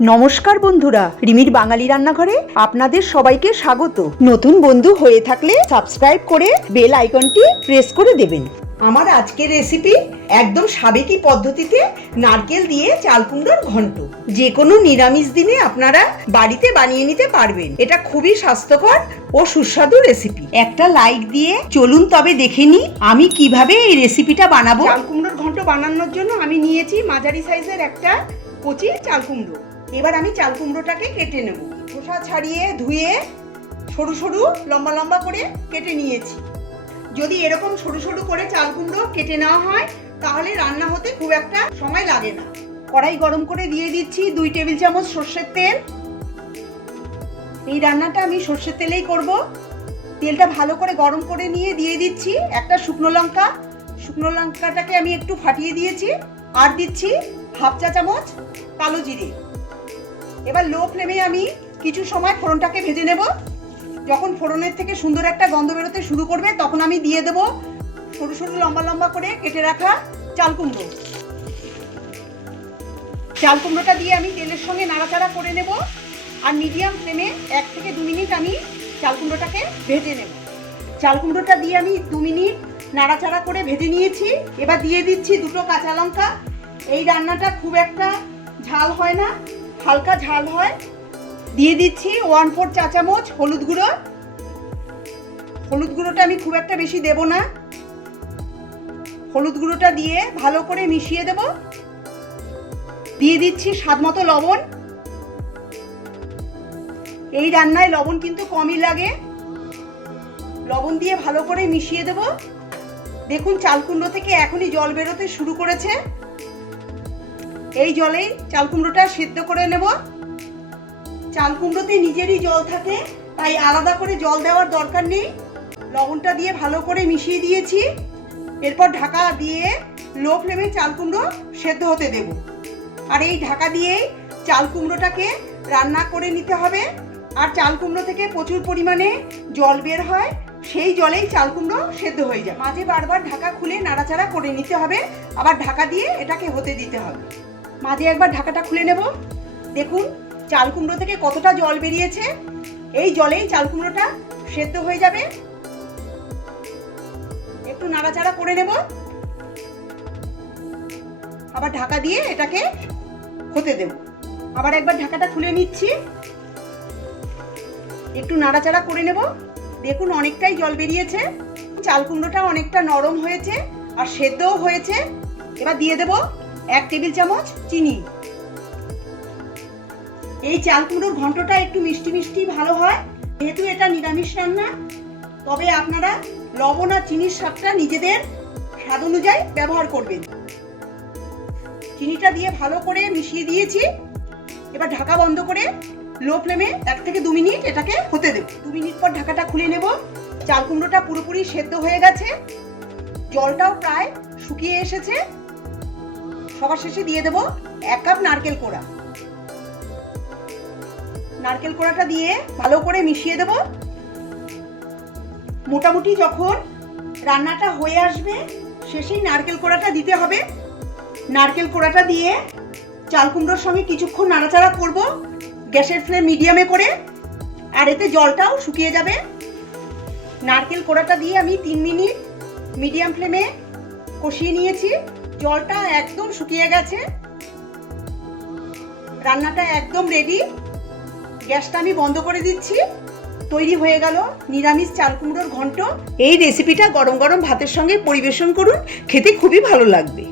নমস্কার বন্ধুরা, রিমির বাঙালি রান্নাঘরে আপনাদের সবাইকে স্বাগত। নতুন বন্ধু হয়ে থাকলে সাবস্ক্রাইব করে বেল আইকনটি প্রেস করে দেবেন। আমার আজকের রেসিপি একদম সাবেকি পদ্ধতিতে নারকেল দিয়ে চাল কুমড়োর ঘন্ট। যে কোনো নিরামিষ দিনে আপনারা বাড়িতে বানিয়ে নিতে পারবেন। এটা খুবই স্বাস্থ্যকর ও সুস্বাদু রেসিপি। একটা লাইক দিয়ে চলুন তবে দেখে নিই আমি কিভাবে এই রেসিপিটা বানাবো। চাল কুমড়োর ঘন্ট বানানোর জন্য আমি নিয়েছি মাঝারি সাইজের একটা কচি চাল কুমড়ো। এবার আমি চাল কুমড়োটাকে কেটে নেব। খোসা ছাড়িয়ে ধুয়ে সরু সরু লম্বা লম্বা করে কেটে নিয়েছি। যদি এরকম সরু সরু করে চাল কুমড়ো কেটে নেওয়া হয় তাহলে রান্না হতে খুব একটা সময় লাগে না। কড়াই গরম করে দিয়ে দিচ্ছি 2 টেবিল চামচ সর্ষের তেল। এই রান্নাটা আমি সর্ষের তেলেই করব। তেলটা ভালো করে গরম করে নিয়ে দিয়ে দিচ্ছি একটা শুকনো লঙ্কা। শুকনো লঙ্কাটাকে আমি একটু ফাটিয়ে দিয়েছি। আর দিচ্ছি হাফ চা চামচ কালো জিরে। এবার লো ফ্লেমে আমি কিছু সময় ফোড়নটাকে ভেজে নেব। যখন ফোড়নের থেকে সুন্দর একটা গন্ধ বেরোতে শুরু করবে তখন আমি দিয়ে দেব সরু সরু লম্বা লম্বা করে কেটে রাখা চাল কুমড়ো। চাল কুমড়োটা দিয়ে আমি তেলের সঙ্গে নাড়াচাড়া করে নেব। আর মিডিয়াম ফ্লেমে 1 থেকে 2 মিনিট আমি চাল কুমড়োটাকে ভেজে নেব। চাল কুমড়োটা দিয়ে আমি 2 মিনিট নাড়াচাড়া করে ভেজে নিয়েছি। এবার দিয়ে দিচ্ছি 2টো কাঁচা লঙ্কা। এই রান্নাটা খুব একটা ঝাল হয় না, হালকা ঝাল হয়। দিয়ে দিচ্ছি 1/4 চা চামচ হলুদ গুঁড়ো। হলুদ গুঁড়োটা আমি খুব একটা বেশি দেব না। হলুদ গুঁড়োটা দিয়ে ভালো করে মিশিয়ে দেব। দিয়ে দিচ্ছি স্বাদমতো লবণ। এই রান্নায় লবণ কিন্তু কমই লাগে। লবণ দিয়ে ভালো করে মিশিয়ে দেব। দেখুন চাল কুমড়ো থেকে এখনই জল বেরোতে শুরু করেছে। এই জলেই চাল কুমড়োটা সেদ্ধ করে নেব। চাল কুমড়োতে নিজেরই জল থাকে, তাই আলাদা করে জল দেওয়ার দরকার নেই। লবণটা দিয়ে ভালো করে মিশিয়ে দিয়েছি। এরপর ঢাকা দিয়ে লো ফ্লেমে চাল কুমড়ো সেদ্ধ হতে দেব। আর এই ঢাকা দিয়েই চাল কুমড়োটাকে রান্না করে নিতে হবে। আর চাল কুমড়ো থেকে প্রচুর পরিমাণে জল বের হয়, সেই জলেই চাল কুমড়ো সেদ্ধ হয়ে যায়। মাঝে বারবার ঢাকা খুলে নাড়াচাড়া করে নিতে হবে, আবার ঢাকা দিয়ে এটাকে হতে দিতে হবে। মাঝে একবার ঢাকাটা খুলে নেব। দেখুন চাল কুমড়ো থেকে কতটা জল বেরিয়েছে। এই জলেই চাল কুমড়োটা সেদ্ধ হয়ে যাবে। একটু নাড়াচাড়া করে নেব, আবার ঢাকা দিয়ে এটাকে হতে দেব। আবার একবার ঢাকাটা খুলে নিচ্ছি, একটু নাড়াচাড়া করে নেব। দেখুন অনেকটাই জল বেরিয়েছে। চাল কুমড়োটা অনেকটা নরম হয়েছে আর সেদ্ধও হয়েছে। এবার দিয়ে দেব 1 টেবিল চামচ চিনি। এই চাল কুমড়োর ঘন্টটা একটু মিষ্টি মিষ্টি ভালো হয়, যেহেতু এটা নিরামিষ রান্না। তবে আপনারা লবণ আর চিনির স্বাদটা নিজেদের স্বাদ অনুযায়ী ব্যবহার করবেন। চিনিটা দিয়ে ভালো করে মিশিয়ে দিয়েছি। এবার ঢাকা বন্ধ করে লো ফ্লেমে 1 থেকে 2 মিনিট এটাকে হতে দেব। 2 মিনিট পর ঢাকাটা খুলে নেব। চাল কুমড়োটা পুরোপুরি সেদ্ধ হয়ে গেছে, জলটাও প্রায় শুকিয়ে এসেছে। সবার শেষে দিয়ে দেব 1 কাপ নারকেল কোড়া। নারকেল কোড়াটা দিয়ে ভালো করে মিশিয়ে দেব। মোটামুটি যখন রান্নাটা হয়ে আসবে শেষেই নারকেল কোড়াটা দিতে হবে। নারকেল কোড়াটা দিয়ে চাল কুমড়োর সঙ্গে কিছুক্ষণ নাড়াচাড়া করব গ্যাসের ফ্লেম মিডিয়ামে করে, আর এতে জলটাও শুকিয়ে যাবে। নারকেল কোড়াটা দিয়ে আমি 3 মিনিট মিডিয়াম ফ্লেমে কষিয়ে নিয়েছি। জলটা একদম শুকিয়ে গেছে। রান্নাটা একদম রেডি। গ্যাসটা আমি বন্ধ করে দিচ্ছি। তৈরি হয়ে গেল নিরামিষ চাল কুমড়োর ঘন্ট। এই রেসিপিটা গরম গরম ভাতের সঙ্গে পরিবেশন করুন, খেতে খুবই ভালো লাগবে।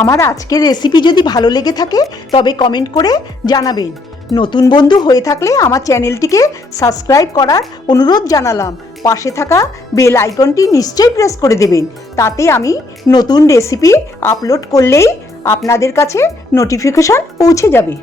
আমার আজকের রেসিপি যদি ভালো লেগে থাকে তবে কমেন্ট করে জানাবেন। নতুন বন্ধু হয়ে থাকলে আমার চ্যানেলটিকে সাবস্ক্রাইব করার অনুরোধ জানালাম। পাশে থাকা বেল আইকনটি নিশ্চয়ই প্রেস করে দেবেন, তাতে আমি নতুন রেসিপি আপলোড করলেই আপনাদের কাছে নোটিফিকেশন পৌঁছে যাবে।